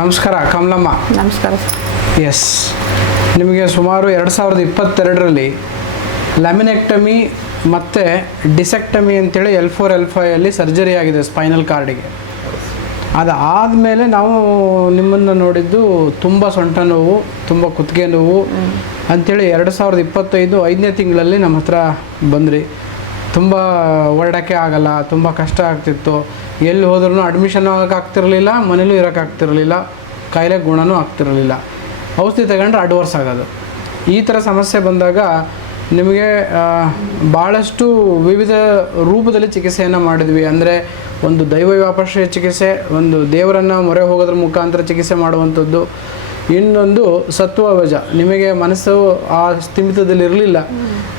ನಮಸ್ಕಾರ ಕಮಲಮ್ಮ. ನಮಸ್ಕಾರ. ಎಸ್, ನಿಮಗೆ ಸುಮಾರು 2022ರಲ್ಲಿ ಲ್ಯಾಮಿನೆಕ್ಟಮಿ ಮತ್ತು ಡಿಸೆಕ್ಟಮಿ ಅಂತೇಳಿ L4-L5 ಸರ್ಜರಿ ಆಗಿದೆ ಸ್ಪೈನಲ್ ಕಾರ್ಡಿಗೆ. ಅದಾದಮೇಲೆ ನಾವು ನಿಮ್ಮನ್ನು ನೋಡಿದ್ದು ತುಂಬ ಸೊಂಟ ನೋವು, ತುಂಬ ಕುತ್ತಿಗೆ ನೋವು ಅಂಥೇಳಿ 2025 5ನೇ ತಿಂಗಳಲ್ಲಿ ನಮ್ಮ ಹತ್ರ ಬಂದ್ರಿ. ತುಂಬ ಓಡಾಡೋಕ್ಕೆ ಆಗಲ್ಲ, ತುಂಬ ಕಷ್ಟ ಆಗ್ತಿತ್ತು. ಎಲ್ಲಿ ಹೋದ್ರೂ ಅಡ್ಮಿಷನ್ ಆಗೋಕ್ಕಾಗ್ತಿರಲಿಲ್ಲ, ಮನೇಲೂ ಇರೋಕ್ಕಾಗ್ತಿರಲಿಲ್ಲ, ಕಾಯಿಲೆ ಗುಣನೂ ಆಗ್ತಿರಲಿಲ್ಲ. ಔಷಧಿ ತಗೊಂಡ್ರೆ ಅಡ್ವರ್ಸ್ ಆಗೋದು. ಈ ಥರ ಸಮಸ್ಯೆ ಬಂದಾಗ ನಿಮಗೆ ಭಾಳಷ್ಟು ವಿವಿಧ ರೂಪದಲ್ಲಿ ಚಿಕಿತ್ಸೆಯನ್ನು ಮಾಡಿದ್ವಿ. ಅಂದರೆ ಒಂದು ದೈವ ವ್ಯಾಪಾಶ್ರಯ ಚಿಕಿತ್ಸೆ, ಒಂದು ದೇವರನ್ನು ಮೊರೆ ಹೋಗೋದ್ರ ಮುಖಾಂತರ ಚಿಕಿತ್ಸೆ ಮಾಡುವಂಥದ್ದು, ಇನ್ನೊಂದು ಸತ್ವವಜ. ನಿಮಗೆ ಮನಸ್ಸು ಆ ಸ್ಥಿಮಿತದಲ್ಲಿ ಇರಲಿಲ್ಲ,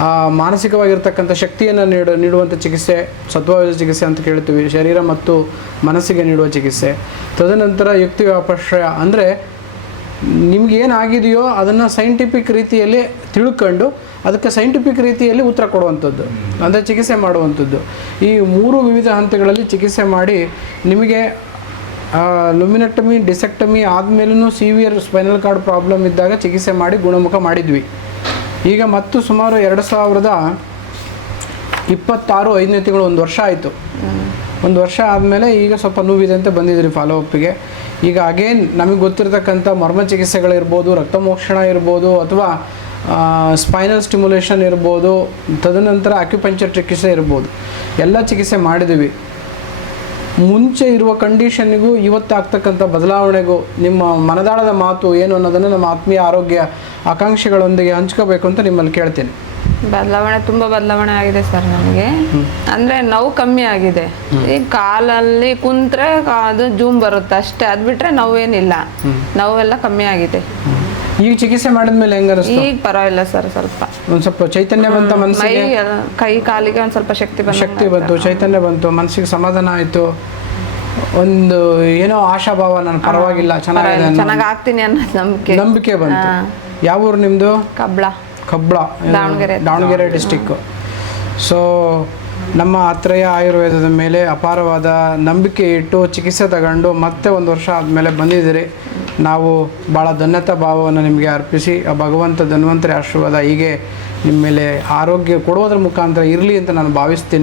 ಆ ಮಾನಸಿಕವಾಗಿರ್ತಕ್ಕಂಥ ಶಕ್ತಿಯನ್ನು ನೀಡುವಂಥ ಚಿಕಿತ್ಸೆ ಸತ್ವವಜ ಚಿಕಿತ್ಸೆ ಅಂತ ಕೇಳ್ತೀವಿ. ಶರೀರ ಮತ್ತು ಮನಸ್ಸಿಗೆ ನೀಡುವ ಚಿಕಿತ್ಸೆ. ತದನಂತರ ಯುಕ್ತಿ ವ್ಯಾಪಾಶ್ರಯ ಅಂದರೆ ನಿಮಗೇನಾಗಿದೆಯೋ ಅದನ್ನು ಸೈಂಟಿಫಿಕ್ ರೀತಿಯಲ್ಲಿ ತಿಳ್ಕೊಂಡು ಅದಕ್ಕೆ ಸೈಂಟಿಫಿಕ್ ರೀತಿಯಲ್ಲಿ ಉತ್ತರ ಕೊಡುವಂಥದ್ದು, ಅಂದರೆ ಚಿಕಿತ್ಸೆ ಮಾಡುವಂಥದ್ದು. ಈ 3 ವಿವಿಧ ಹಂತಗಳಲ್ಲಿ ಚಿಕಿತ್ಸೆ ಮಾಡಿ ನಿಮಗೆ ಲುಮಿನೆಕ್ಟಮಿ ಡಿಸೆಕ್ಟಮಿ ಆದಮೇಲೂ ಸಿವಿಯರ್ ಸ್ಪೈನಲ್ ಕಾರ್ಡ್ ಪ್ರಾಬ್ಲಮ್ ಇದ್ದಾಗ ಚಿಕಿತ್ಸೆ ಮಾಡಿ ಗುಣಮುಖ ಮಾಡಿದ್ವಿ. ಈಗ ಮತ್ತು ಸುಮಾರು 2026 5ನೇ ತಿಂಗಳು 1 ವರ್ಷ ಆಯಿತು. 1 ವರ್ಷ ಆದಮೇಲೆ ಈಗ ಸ್ವಲ್ಪ ನೋವಿದೆ ಅಂತ ಬಂದಿದ್ರಿ ಫಾಲೋ ಅಪ್ಪಿಗೆ. ಈಗ ಅಗೇನ್ ನಮಗೆ ಗೊತ್ತಿರತಕ್ಕಂಥ ಮರ್ಮ ಚಿಕಿತ್ಸೆಗಳಿರ್ಬೋದು, ರಕ್ತಮೋಕ್ಷಣ ಇರ್ಬೋದು, ಅಥವಾ ಸ್ಪೈನಲ್ ಸ್ಟಿಮ್ಯುಲೇಷನ್ ಇರ್ಬೋದು, ತದನಂತರ ಅಕ್ಯುಪಂಕ್ಚರ್ ಚಿಕಿತ್ಸೆ ಇರ್ಬೋದು, ಎಲ್ಲ ಚಿಕಿತ್ಸೆ ಮಾಡಿದ್ದೀವಿ. ಮುಂಚೆ ಇರುವ ಕಂಡೀಷನ್ನಿಗೂ ಇವತ್ತು ಆಗ್ತಕ್ಕಂಥ ಬದಲಾವಣೆಗೂ ನಿಮ್ಮ ಮನದಾಳದ ಮಾತು ಏನು ಅನ್ನೋದನ್ನು ನಮ್ಮ ಆತ್ಮೀಯ ಆರೋಗ್ಯ ಆಕಾಂಕ್ಷಿಗಳೊಂದಿಗೆ ಹಂಚ್ಕೋಬೇಕು ಅಂತ ನಿಮ್ಮಲ್ಲಿ ಕೇಳ್ತೀನಿ. ತುಂಬ ಬದಲಾವಣೆ ಆಗಿದೆ ಸರ್ ನನಗೆ. ಅಂದರೆ ನೋವು ಕಮ್ಮಿ ಆಗಿದೆ. ಈಗ ಕಾಲಲ್ಲಿ ಕುಂತ್ರೆ ಅದು ಜೂಮ್ ಬರುತ್ತೆ ಅಷ್ಟೇ, ಅದು ಬಿಟ್ಟರೆ ನೋವೇನಿಲ್ಲ, ನೋವೆಲ್ಲ ಕಮ್ಮಿ ಆಗಿದೆ. ಈಗ ಚಿಕಿತ್ಸೆ ಮಾಡಿದ್ಮೇಲೆ ಹೆಂಗ ಅನಿಸ್ತು? ಈಗ ಪರವಾಗಿಲ್ಲ ಸರ್, ಒಂದು ಸ್ವಲ್ಪ ಚೈತನ್ಯ ಬಂತ ಮನಸ್ಸಿಗೆ, ಕೈ ಕಾಲಿಗೆ ಒಂದು ಸ್ವಲ್ಪ ಶಕ್ತಿ ಬಂತು, ಚೈತನ್ಯ ಬಂತು, ಮನಸ್ಸಿಗೆ ಸಮಾಧಾನ ಆಯಿತು, ಒಂದು ಏನೋ ಆಶಾಭಾವ, ನಾನು ಪರವಾಗಿಲ್ಲ ಚೆನ್ನಾಗಿ ಆಗ್ತೀನಿ ಅನ್ನೋ ನಂಬಿಕೆ ಬಂತು. ಯಾವ ಊರು ನಿಮ್ಮದು? ಕಬ್ಳ, ದಾವಣಗೆರೆ ಡಿಸ್ಟಿಕ್ಕು. ಸೊ ನಮ್ಮ ಆತ್ರಯ ಆಯುರ್ವೇದದ ಮೇಲೆ ಅಪಾರವಾದ ನಂಬಿಕೆ ಇಟ್ಟು ಚಿಕಿತ್ಸೆ ತಗೊಂಡು ಮತ್ತೆ 1 ವರ್ಷ ಆದಮೇಲೆ ಬಂದಿದ್ದೀರಿ. ನಾವು ಭಾಳ ಧನ್ಯತಾ ಭಾವವನ್ನು ನಿಮಗೆ ಅರ್ಪಿಸಿ ಆ ಭಗವಂತ ಧನ್ವಂತರಿ ಆಶೀರ್ವಾದ ಹೀಗೆ ನಿಮ್ಮ ಮೇಲೆ ಆರೋಗ್ಯ ಕೊಡೋದ್ರ ಮುಖಾಂತರ ಇರಲಿ ಅಂತ ನಾನು ಭಾವಿಸ್ತೀನಿ.